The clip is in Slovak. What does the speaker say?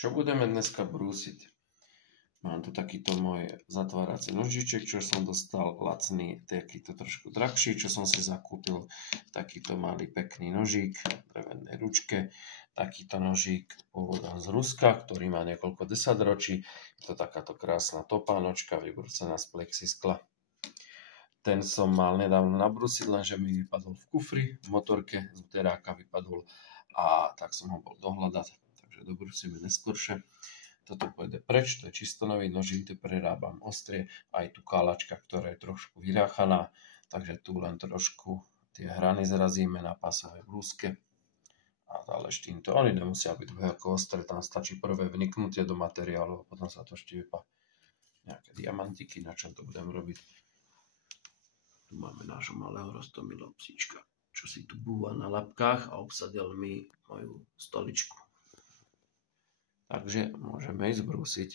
Čo budeme dneska brúsiť? Mám tu takýto môj zatvárací nožiček, čo som dostal lacný, takýto trošku drahší, čo som si zakúpil. Takýto malý pekný nožík v drevenej ručke. Takýto nožík pôvodom z Ruska, ktorý má niekoľko desaťročí. Je to takáto krásna topánočka, vybrúsená z plexiskla. Ten som mal nedávno nabrúsiť, lenže mi vypadol v kufri, v motorke, z uteráka vypadol a tak som ho bol dohľadať. Takže dobrúsime neskôršie. Toto pôjde preč, to je čisto nový nožík, kde prerábam ostrie, aj tu kálačka, ktorá je trošku vyráchaná, takže tu len trošku tie hrany zrazíme na pásovej blúzke a záležitým to. Oni nemusia byť dve ako ostré, tam stačí prvé vniknutie do materiálu a potom sa to štiepa. Nejaké diamantiky, na čom to budem robiť. Tu máme nášho malého roztomilého psíčka, čo si tu búva na labkách a obsadil mi moju stoličku. Takže môžeme ísť brúsiť.